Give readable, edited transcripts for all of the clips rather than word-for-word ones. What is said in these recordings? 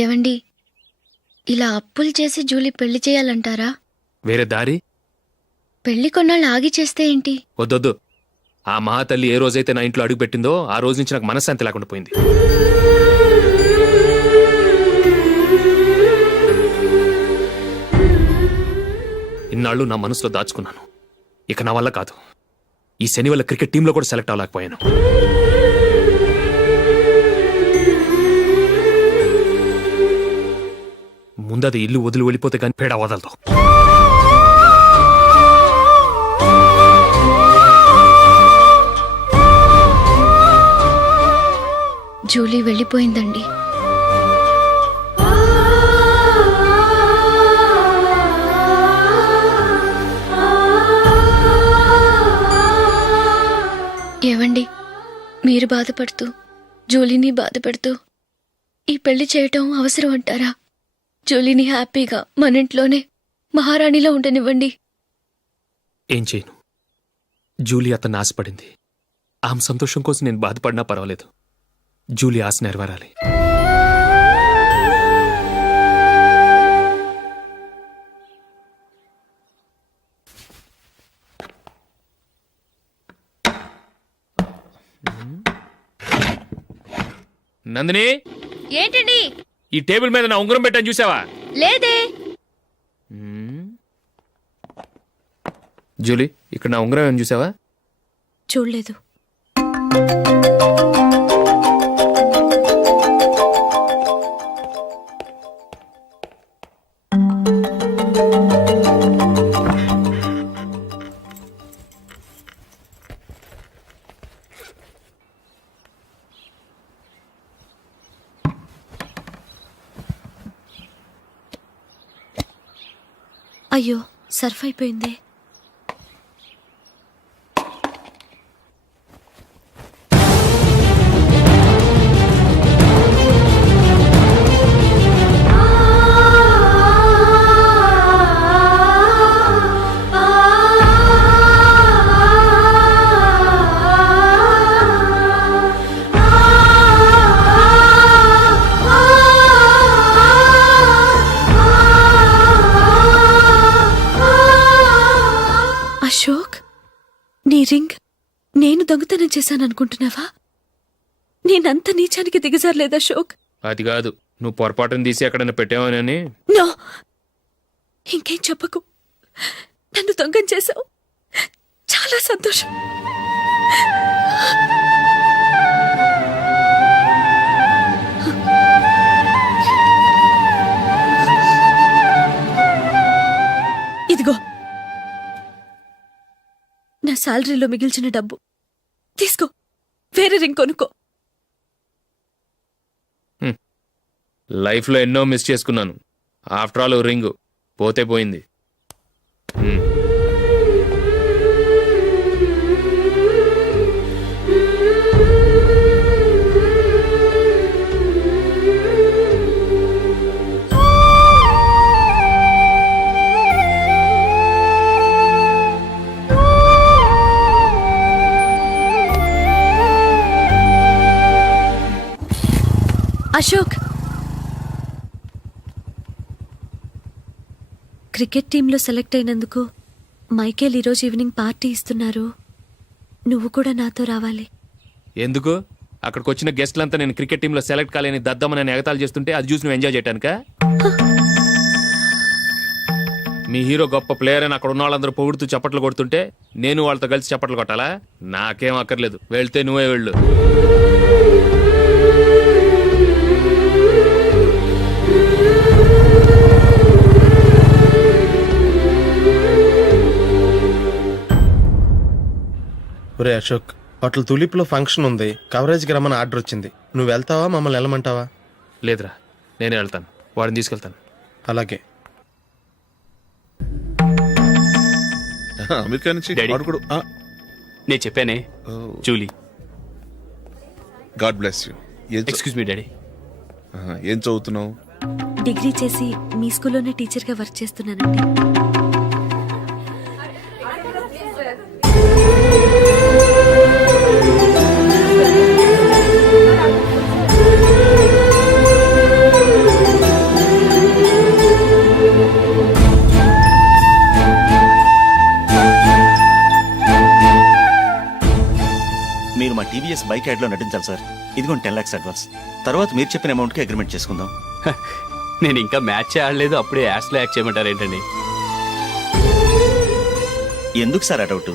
ఏవండి, ఇలా అప్పులు చేసి జూలీ పెళ్లి చేయాలంటారా? వేరే దారి? పెళ్లి కొన్నాళ్ళు ఆగి చేస్తే ఏంటి? వద్దొద్దు. ఆ మహాతల్లి ఏ రోజైతే నా ఇంట్లో అడుగుపెట్టిందో ఆ రోజు నుంచి నాకు మనశ్శాంతి లేకుండా పోయింది. ఇన్నాళ్ళు నా మనసులో దాచుకున్నాను. ఇక నా వల్ల కాదు. ఈ శని వల్ల క్రికెట్ టీంలో కూడా సెలెక్ట్ అవ్వలేకపోయాను. ముందది ఇల్లు వదిలి వెళ్ళిపోతే కానీ పేడ వదలదు. జూలీ వెళ్ళిపోయిందండి. ఏవండి, మీరు బాధపడుతూ జూలీని బాధపెడుతూ ఈ పెళ్లి చేయటం అవసరం అంటారా? జూలీని హ్యాపీగా మన ఇంట్లోనే మహారాణిలో ఉండనివ్వండి. ఏం చేయను? జూలీ అతన్ని ఆశపడింది. ఆమె సంతోషం కోసం నేను బాధపడినా పర్వాలేదు. జూలీ ఆశ నెరవేరాలి. నందిని, ఏంటండి? ఈ టేబుల్ మీద నా ఉంగరం పెట్టని చూసావా? లేదే. జూలీ, ఇక్కడ నా ఉంగరం ఏమని చూసావా? చూడలేదు. అయ్యో, సర్ఫ్ అయిపోయిందే. అశోక్, నీ రింగ్ నేను దొంగతనం చేశాననుకుంటున్నావా? నేనంత నీచానికి దిగజారలేదు అశోక్. అది కాదు, నువ్వు పొరపాటును తీసి ఎక్కడైనా పెట్టావని. నో, ఇంకేం చెప్పకు. నన్ను దొంగం చేశావు. చాలా సంతోషం. ఇదిగో నా శాలరీలో మిగిల్చిన డబ్బు తీసుకో. వేరే రింగ్ కొనుక్కో. లైఫ్లో ఎన్నో మిస్ చేసుకున్నాను. ఆఫ్టర్ ఆల్ రింగ్ పోతే పోయింది. అశోక్, క్రికెట్ టీంలో సెలెక్ట్ అయినందుకు మైకేల్ ఈరోజు ఈవినింగ్ పార్టీ ఇస్తున్నారు. నువ్వు కూడా నాతో రావాలి. ఎందుకు? అక్కడికి వచ్చిన గెస్ట్లంతా నేను క్రికెట్ టీంలో సెలెక్ట్ కాలేని దద్దమని ఎగతాలు చేస్తుంటే అది చూసి నువ్వు ఎంజాయ్ చేయటానిక? మీ హీరో గొప్ప ప్లేయర్ అని అక్కడ ఉన్న వాళ్ళందరూ పొగుడుతూ చప్పట్లు కొడుతుంటే నేను వాళ్ళతో కలిసి చప్పట్లు కొట్టాలా? నాకేం అక్కర్లేదు. వెళ్తే నువ్వే వెళ్ళు. ఒరే అశోక్, హోటల్ తులిప్లో ఫంక్షన్ ఉంది. కవరేజ్కి రమ్మని ఆర్డర్ వచ్చింది. నువ్వు వెళ్తావా, మమ్మల్ని వెళ్ళమంటావా? లేదురా, నేనే వెళ్తాను. వాడిని తీసుకెళ్తాను. అలాగే. అమెరికా నుంచి డాడీ, నేను చెప్పానే, Julie. God bless you. Excuse me daddy. ఏం చదువుతున్నావు? డిగ్రీ చేసి మీ స్కూల్లోనే టీచర్గా వర్క్ చేస్తున్నానండి. మీరు మా టీవీఎస్ బైక్ యాడ్లో నటించాలి సార్. ఇదిగోండి 10 lakhs అడ్వాన్స్. తర్వాత మీరు చెప్పిన అమౌంట్కి అగ్రిమెంట్ చేసుకుందాం. నేను ఇంకా మ్యాచ్ ఆడలేదు, అప్పుడే యాడ్స్లో యాక్ట్ చేయమంటారు ఏంటండి? ఎందుకు సార్ ఆ డౌట్?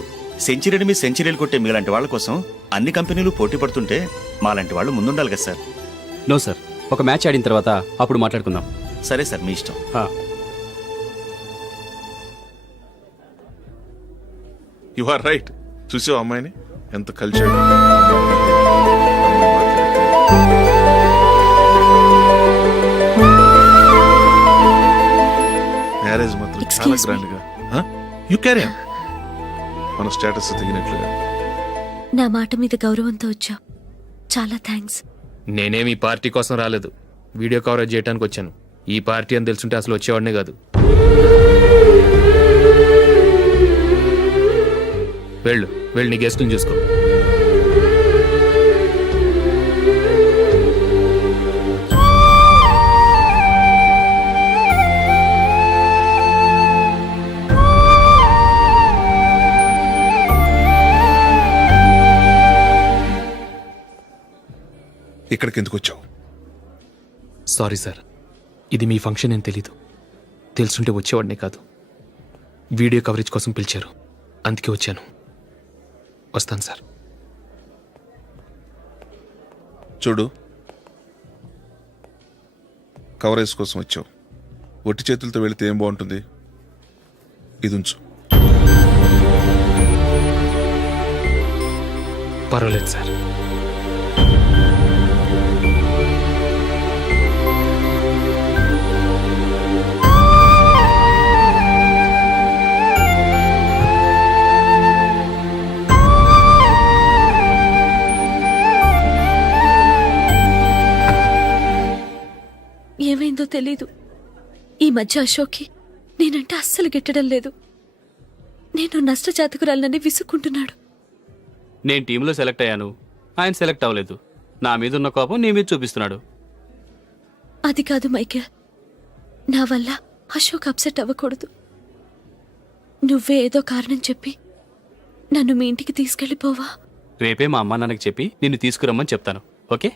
సెంచరీని మీ సెంచరీలు కొట్టే మీలాంటి వాళ్ళ కోసం అన్ని కంపెనీలు పోటీ పడుతుంటే మాలాంటి వాళ్ళు ముందుండాలి కదా సార్. నో సార్, ఒక మ్యాచ్ ఆడిన తర్వాత అప్పుడు మాట్లాడుకుందాం. సరే సార్, మీ ఇష్టం. You are right. చూసావు అమ్మాయిని ఎంత కలిసాడు. మ్యారేజ్ మాత్రం చాలా Excuse me. గ్రాండ్ గా. You carry on. మన స్టేటస్ తగినట్లుగా. నా మాట మీద గౌరవంతో వచ్చావు, చాలా థ్యాంక్స్. నేనేమి ఈ పార్టీ కోసం రాలేదు, వీడియో కవరేజ్ చేయడానికి వచ్చాను. ఈ పార్టీ అని తెలుసుంటే అసలు వచ్చేవాడినే కాదు. వెళ్ళు వెళ్ళి నీ గెస్ట్ని చూసుకో. ఇక్కడికి ఎందుకు వచ్చావు? సారీ సార్, ఇది మీ ఫంక్షన్ అని తెలీదు. తెలుసుంటే వచ్చేవాడినే కాదు. వీడియో కవరేజ్ కోసం పిలిచారు, అందుకే వచ్చాను. వస్తాను సార్. చూడు, కవరేజ్ కోసం వచ్చావు. ఒట్టి చేతులతో వెళితే ఏం బాగుంటుంది? ఇది ఉంచు. పర్వాలేదు సార్. ఏమైందో తెలీదు, ఈ మధ్య అశోక్కి నేనంటే అస్సలు గిట్టడం లేదు. నేను నష్టజాతకురాలనని విసుక్కుంటున్నాడు. నేను టీంలో సెలెక్ట్ అయ్యాను, ఆయన సెలెక్ట్ అవ్వలేదు. నా మీద ఉన్న కోపం నీ మీద చూపిస్తున్నాడు. అది కాదు మైకేల్, నా వల్ల అశోక్ అప్సెట్ అవ్వకూడదు. నువ్వే ఏదో కారణం చెప్పి నన్ను మీ ఇంటికి తీసుకెళ్ళిపోవా? రేపే మా అమ్మ నాన్నకి చెప్పి నిన్ను తీసుకురమ్మని చెప్తాను, ఓకే?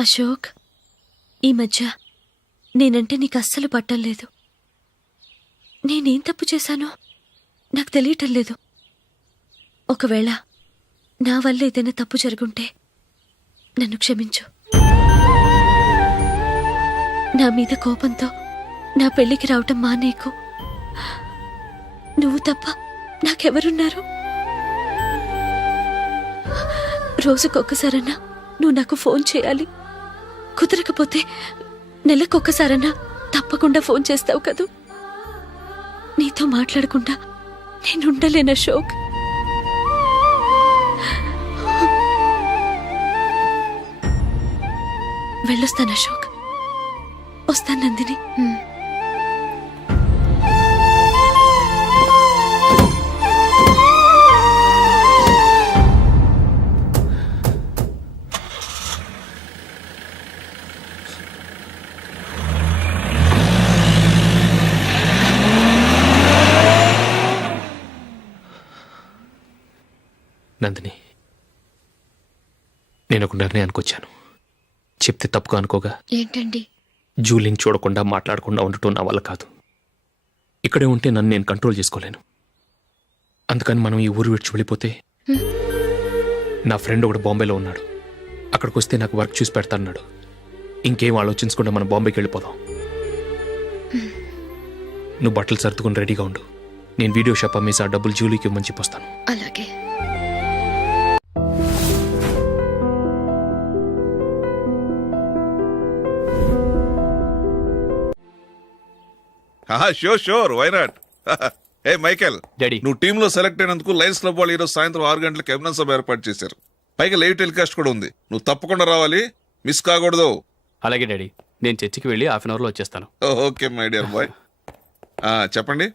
అశోక్, ఈ మధ్య నేనంటే నీకు అస్సలు పట్టం లేదు. నేనేం తప్పు చేశానో నాకు తెలియటం లేదు. ఒకవేళ నా వల్ల ఏదైనా తప్పు జరుగుంటే నన్ను క్షమించు. నా మీద కోపంతో నా పెళ్లికి రావటం మానేకు. నువ్వు తప్ప నాకెవరున్నారు? రోజుకొక్కసారన్నా నువ్వు నాకు ఫోన్ చేయాలి. కుదరకపోతే నెలకొక్కసారన్నా తప్పకుండా ఫోన్ చేస్తావు కదూ. నీతో మాట్లాడకుండా నేనుండలేను అశోక్. వెళ్ళొస్తాను అశోక్. వస్తాను నందిని. నందిని, నేను ఒక నిర్ణయానికి వచ్చాను. చెప్తే తప్పుగా అనుకోగా. ఏంటండి? జూలీని చూడకుండా మాట్లాడకుండా ఉండటం నా వల్ల కాదు. ఇక్కడే ఉంటే నన్ను నేను కంట్రోల్ చేసుకోలేను. అందుకని మనం ఈ ఊరు విడిచి వెళ్ళిపోతే, నా ఫ్రెండ్ ఒకడు బాంబేలో ఉన్నాడు, అక్కడికి వస్తే నాకు వర్క్ చూసి పెడతాన్నాడు. ఇంకేం ఆలోచించకుండా మనం బాంబేకి వెళ్ళిపోదాం. నువ్వు బట్టలు సర్దుకుని రెడీగా ఉండు. నేను వీడియో షాప్ అమ్మేసి ఆ డబ్బులు జూలీకి ఇవ్వమని చెప్పొస్తాను. అలాగే. Sure, why not? ఏ మైకేల్, డాడీ. నువ్వు టీంలో సెలెక్ట్ అయినందుకు లయన్స్ క్లబ్ వాళ్ళు ఈరోజు సాయంత్రం 6 గంటలకు అభినందన సభ ఏర్పాటు చేశారు. పైగా లైవ్ టెలికాస్ట్ కూడా ఉంది. నువ్వు తప్పకుండా రావాలి, మిస్ కాకూడదు. అలాగే డాడీ, నేను చర్చికి వెళ్ళి 1/2 అవర్లో వచ్చేస్తాను. Okay my dear bye. చెప్పండి.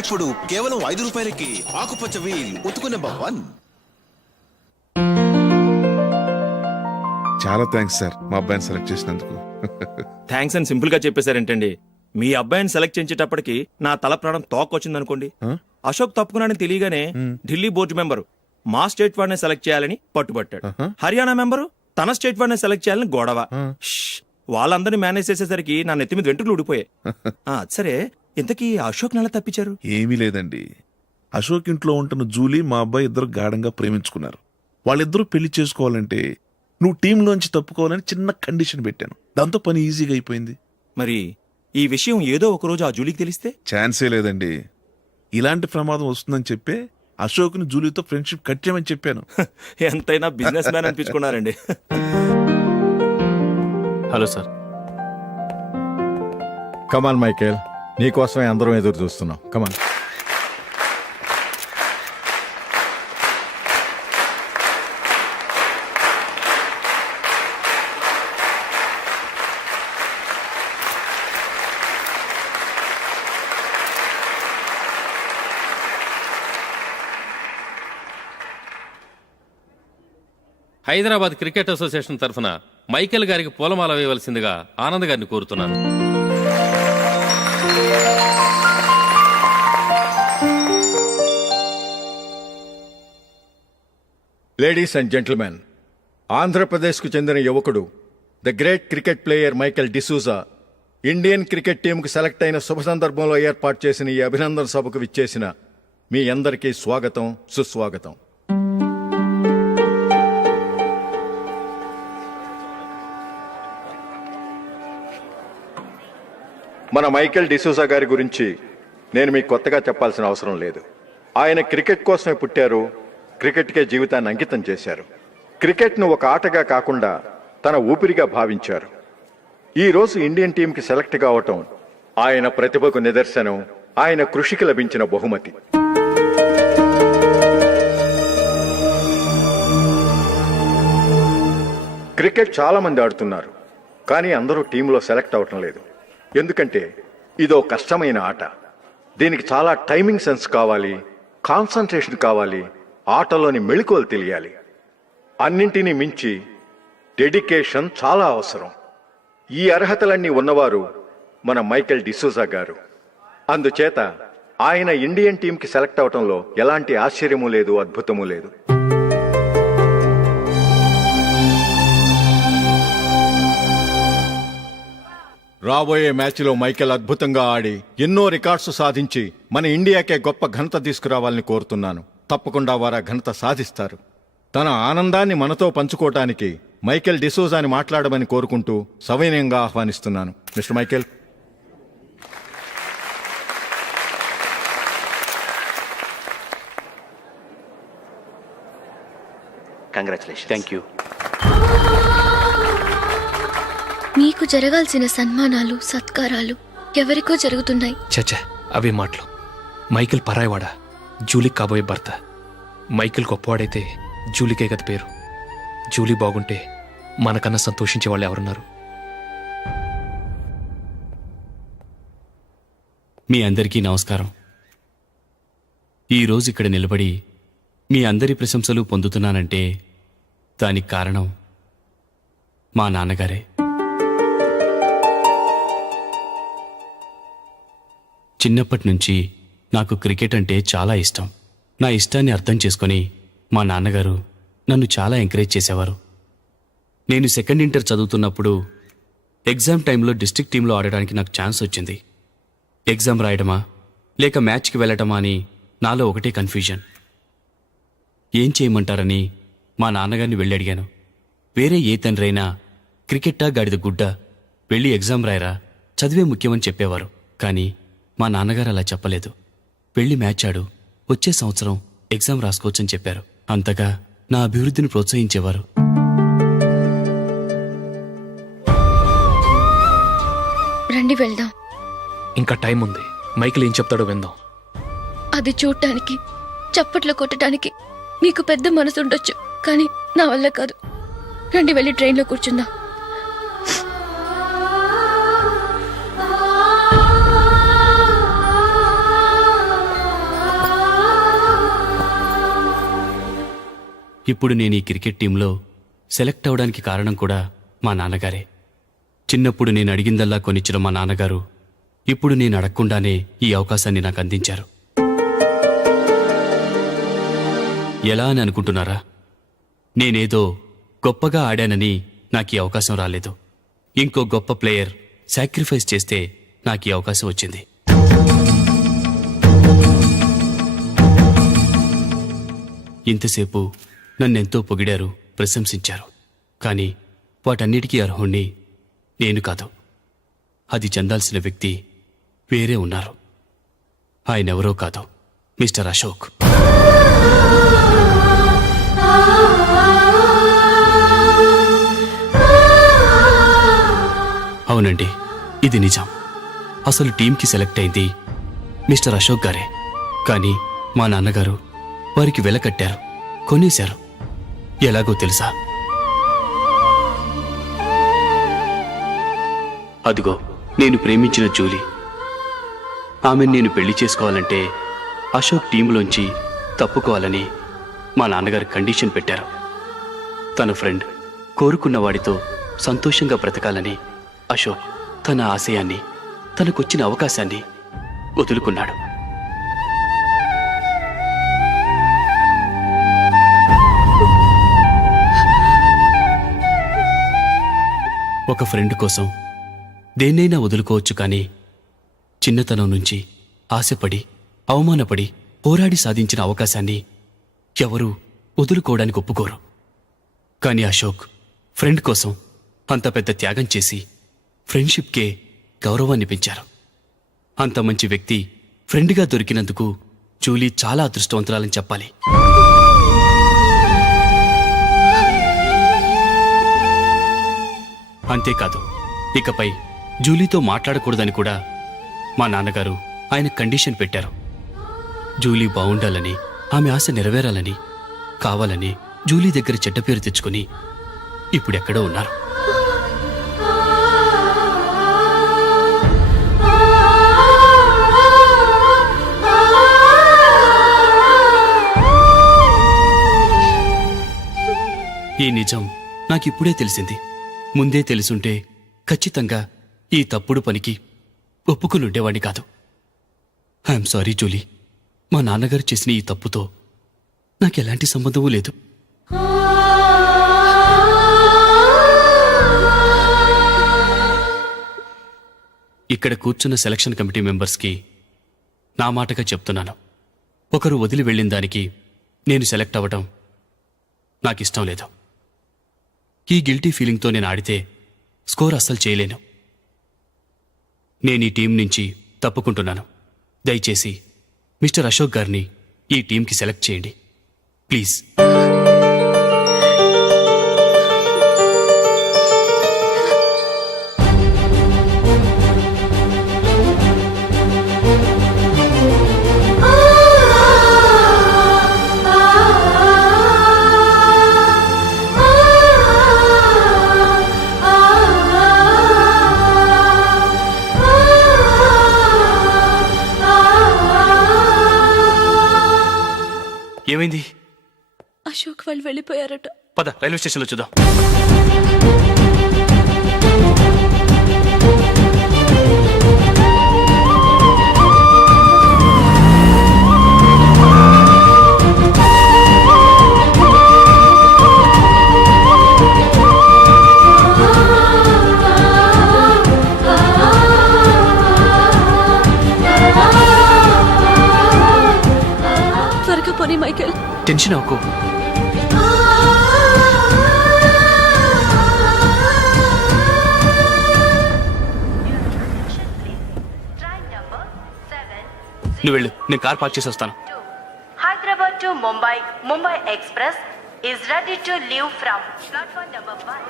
ఇప్పుడు కేవలం 5 రూపాయలకి ఆకుపచ్చ వీల్ ఉతుకు నెంబర్ 1. చాలా థ్యాంక్స్ సార్ మా అబ్బాయిని సెలెక్ట్ చేసినందుకు. థ్యాంక్స్ అని సింపుల్ గా చెప్పేశారేంటండి. మీ అబ్బాయిని సెలెక్ట్ చేయించేటప్పటికి నా తల ప్రాణం తోకొచ్చిందనుకోండి. అశోక్ తప్పుకున్నాడని తెలియగానే ఢిల్లీ బోర్డు మెంబరు మా స్టేట్ వాడిని సెలెక్ట్ చేయాలని పట్టుబట్టాడు. హర్యానా మెంబరు తన స్టేట్ వాడిని సెలెక్ట్ చేయాలని గొడవ. వాళ్ళందరినీ మేనేజ్ చేసేసరికి నా నెత్తి మీద వెంట్రుకలు ఊడిపోయాయి. సరే, ఇంతకీ అశోక్ నెల తప్పించారు? ఏమీ లేదండి. అశోక్ ఇంట్లో ఉంటున్న జూలీ మా అబ్బాయి ఇద్దరు గాఢంగా ప్రేమించుకున్నారు. వాళ్ళిద్దరూ పెళ్లి చేసుకోవాలంటే నువ్వు టీంలోంచి తప్పుకోవాలని చిన్న కండిషన్ పెట్టాను. దాంతో పని ఈజీగా అయిపోయింది. మరి ఈ విషయం ఏదో ఒక రోజు ఆ జూలీకి తెలిస్తే? ఛాన్సే లేదండి. ఇలాంటి ప్రమాదం వస్తుందని చెప్పే అశోక్ని జూలీతో ఫ్రెండ్షిప్ కట్ చేయమని చెప్పాను. ఎంతైనా బిజినెస్ మ్యాన్ అనిపించుకున్నారండి. Hello sir. కమాన్ మైకేల్, నీకోసమే అందరం ఎదురు చూస్తున్నాం. కమాన్. హైదరాబాద్ క్రికెట్ అసోసియేషన్ తరఫున మైకేల్ గారికి పూలమాల వేయవలసిందిగా ఆనంద్ గారిని కోరుతున్నాను. లేడీస్ అండ్ జెంటిల్మెన్, ఆంధ్రప్రదేశ్కు చెందిన యువకుడు the great cricket player Michael D'Souza Indian cricket టీంకు సెలెక్ట్ అయిన శుభ సందర్భంలో ఏర్పాటు చేసిన ఈ అభినందన సభకు విచ్చేసిన మీ అందరికీ స్వాగతం, సుస్వాగతం. మన మైకేల్ డిసూజా గారి గురించి నేను మీకు కొత్తగా చెప్పాల్సిన అవసరం లేదు. ఆయన క్రికెట్ కోసమే పుట్టారు, క్రికెట్కే జీవితాన్ని అంకితం చేశారు. క్రికెట్ను ఒక ఆటగా కాకుండా తన ఊపిరిగా భావించారు. ఈరోజు ఇండియన్ టీంకి సెలెక్ట్ కావటం ఆయన ప్రతిభకు నిదర్శనం, ఆయన కృషికి లభించిన బహుమతి. క్రికెట్ చాలా మంది ఆడుతున్నారు, కానీ అందరూ టీంలో సెలెక్ట్ అవటం లేదు. ఎందుకంటే ఇదో కష్టమైన ఆట. దీనికి చాలా టైమింగ్ సెన్స్ కావాలి, కాన్సంట్రేషన్ కావాలి, ఆటలోని మెళకువలు తెలియాలి. అన్నింటినీ మించి డెడికేషన్ చాలా అవసరం. ఈ అర్హతలన్నీ ఉన్నవారు మన మైకేల్ డిసూజా గారు. అందుచేత ఆయన ఇండియన్ టీంకి సెలెక్ట్ అవటంలో ఎలాంటి ఆశ్చర్యమూ లేదు, అద్భుతమూ లేదు. రాబోయే మ్యాచ్లో మైకేల్ అద్భుతంగా ఆడి ఎన్నో రికార్డ్స్ సాధించి మన ఇండియాకే గొప్ప ఘనత తీసుకురావాలని కోరుతున్నాను. తప్పకుండా వారు ఘనత సాధిస్తారు. తన ఆనందాన్ని మనతో పంచుకోవటానికి మైకేల్ డిసూజాని మాట్లాడమని కోరుకుంటూ సవినయంగా ఆహ్వానిస్తున్నాను. Mister Michael. Congratulation. Thank you. మీకు జరగాల్సిన సన్మానాలు, సత్కారాలు ఎవరికో జరుగుతున్నాయి. చచ్చా, అవే మాటలు. మైకేల్ పరాయవాడా, జూలీ కాబోయే భర్త. మైకేల్ గొప్పవాడైతే జూలీకే కదా పేరు. జూలీ బాగుంటే మనకన్నా సంతోషించే వాళ్ళు ఎవరున్నారు? మీ అందరికీ నమస్కారం. ఈరోజు ఇక్కడ నిలబడి మీ అందరి ప్రశంసలు పొందుతున్నానంటే దానికి కారణం మా నాన్నగారే. చిన్నప్పటి నుంచి నాకు క్రికెట్ అంటే చాలా ఇష్టం. నా ఇష్టాన్ని అర్థం చేసుకొని మా నాన్నగారు నన్ను చాలా ఎంకరేజ్ చేసేవారు. నేను సెకండ్ ఇంటర్ చదువుతున్నప్పుడు ఎగ్జామ్ టైంలో డిస్ట్రిక్ట్ టీంలో ఆడడానికి నాకు ఛాన్స్ వచ్చింది. ఎగ్జామ్ రాయడమా లేక మ్యాచ్కి వెళ్ళటమా అని నాలో ఒకటే కన్ఫ్యూజన్. ఏం చేయమంటారని మా నాన్నగారిని వెళ్ళి అడిగాను. వేరే ఏ తండ్రైనా క్రికెట్టా గాడిద గుడ్డ, వెళ్ళి ఎగ్జామ్ రాయరా, చదివే ముఖ్యమని చెప్పేవారు. కానీ మా నాన్నగారు అలా చెప్పలేదు. వెళ్ళి మ్యాచ్ ఆడు, వచ్చే సంవత్సరం ఎగ్జామ్ రాసుకోవచ్చని చెప్పారు. అంతగా నా అభివృద్ధిని ప్రోత్సహించేవారు. రండి వెళ్దాం. ఇంకా టైం ఉంది. మైకేల్ ఏం చెప్తాడో విందాం. అది చూడటానికి, చప్పట్లు కొట్టడానికి మీకు పెద్ద మనసు ఉండొచ్చు, కానీ నా వల్ల కాదు. రండి వెళ్ళి ట్రైన్లో కూర్చుందాం. ఇప్పుడు నేను ఈ క్రికెట్ టీంలో సెలెక్ట్ అవడానికి కారణం కూడా మా నాన్నగారే. చిన్నప్పుడు నేను అడిగిందల్లా కొనిచ్చిన మా నాన్నగారు ఇప్పుడు నేను అడగకుండానే ఈ అవకాశాన్ని నాకు అందించారు. ఎలా అని అనుకుంటున్నారా? నేనేదో గొప్పగా ఆడానని నాకు ఈ అవకాశం రాలేదు. ఇంకో గొప్ప ప్లేయర్ సాక్రిఫైస్ చేస్తే నాకు ఈ అవకాశం వచ్చింది. ఇంతసేపు నన్నెంతో పొగిడారు, ప్రశంసించారు. కానీ వాటన్నిటికీ అర్హుణ్ణి నేను కాదు. అది చెందాల్సిన వ్యక్తి వేరే ఉన్నారు. ఆయనెవరో కాదు, మిస్టర్ అశోక్. అవునండి, ఇది నిజం. అసలు టీంకి సెలెక్ట్ అయింది మిస్టర్ అశోక్ గారే. కానీ మా నాన్నగారు వారికి వెల కట్టారు, కొనేశారు. ఎలాగో తెలుసా? అదిగో నేను ప్రేమించిన జూలీ. ఆమెను నేను పెళ్లి చేసుకోవాలంటే అశోక్ టీంలోంచి తప్పుకోవాలని మా నాన్నగారు కండిషన్ పెట్టారు. తన ఫ్రెండ్ కోరుకున్న వాడితో సంతోషంగా బ్రతకాలని అశోక్ తన ఆశయాన్ని, తనకొచ్చిన అవకాశాన్ని వదులుకున్నాడు. ఒక ఫ్రెండ్ కోసం దేన్నైనా వదులుకోవచ్చు, కానీ చిన్నతనం నుంచి ఆశపడి, అవమానపడి, పోరాడి సాధించిన అవకాశాన్ని ఎవరూ వదులుకోవడానికి ఒప్పుకోరు. కానీ అశోక్ ఫ్రెండ్ కోసం అంత పెద్ద త్యాగం చేసి ఫ్రెండ్షిప్కే గౌరవాన్ని పెంచారు. అంత మంచి వ్యక్తి ఫ్రెండ్గా దొరికినందుకు జూలీ చాలా అదృష్టవంతురాలని చెప్పాలి. అంతేకాదు, ఇకపై జూలీతో మాట్లాడకూడదని కూడా మా నాన్నగారు ఆయన కండిషన్ పెట్టారు. జూలీ బాగుండాలని, ఆమె ఆశ నెరవేరాలని, కావాలని జూలీ దగ్గర చెడ్డ పేరు తెచ్చుకుని ఇప్పుడెక్కడో ఉన్నారు. ఈ నిజం నాకిప్పుడే తెలిసింది. ముందే తెలుసుంటే ఖచ్చితంగా ఈ తప్పుడు పనికి ఒప్పుకుని ఉండేవాడిని కాదు. I'm sorry Julie. మా నాన్నగారు చేసిన ఈ తప్పుతో నాకెలాంటి సంబంధమూ లేదు. ఇక్కడ కూర్చున్న సెలక్షన్ కమిటీ మెంబర్స్కి నా మాటగా చెప్తున్నాను. ఒకరు వదిలి వెళ్ళిన దానికి నేను సెలెక్ట్ అవ్వడం నాకిష్టం లేదు. ఈ గిల్టీ ఫీలింగ్తో నేను ఆడితే స్కోర్ అస్సలు చేయలేను. నేను ఈ టీం నుంచి తప్పుకుంటున్నాను. దయచేసి మిస్టర్ అశోక్ గారిని ఈ టీంకి సెలెక్ట్ చేయండి ప్లీజ్. ఏమైంది? అశోక్ వాళ్ళు వెళ్ళిపోయారట. పద, రైల్వే స్టేషన్లో చూద్దాం. త్వరగా పోనీ మైకేల్. టెన్షన్ అవ్వకు. నువ్వు వెళ్ళు, నేను కార్ పార్క్ చేసి వస్తాను. Hyderabad to Mumbai, Mumbai Express is ready to leave from platform number 1.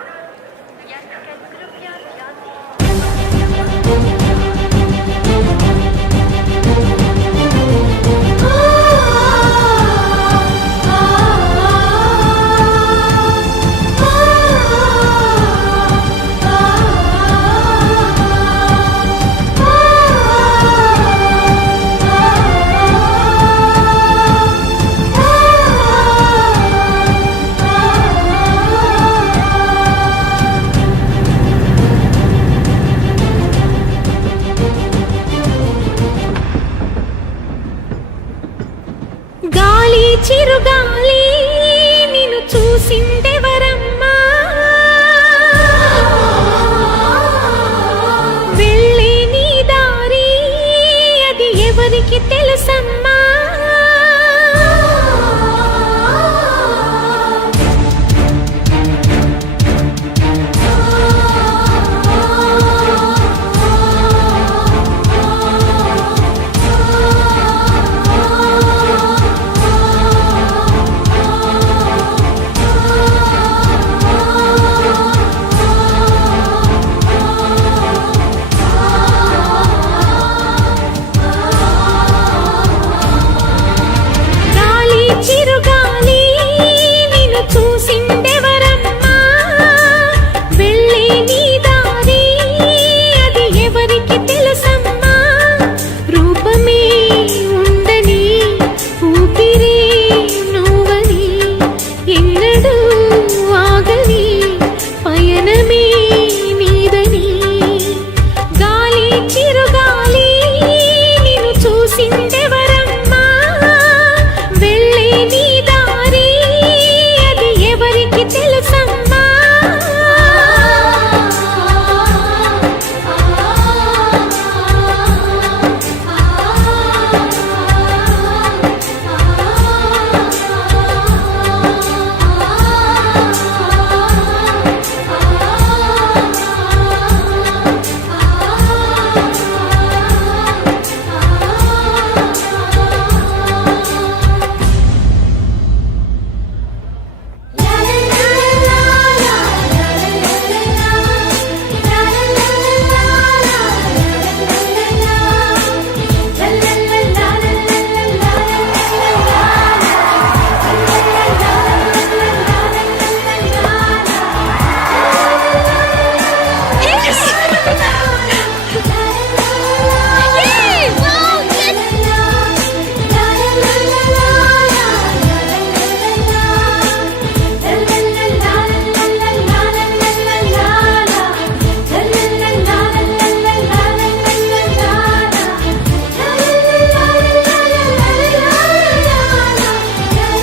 చిరుగాలి నిన్ను చూసిందెవరమ్మా వెళ్ళే నీ దారి అది ఎవరికి తెలుసమ్మా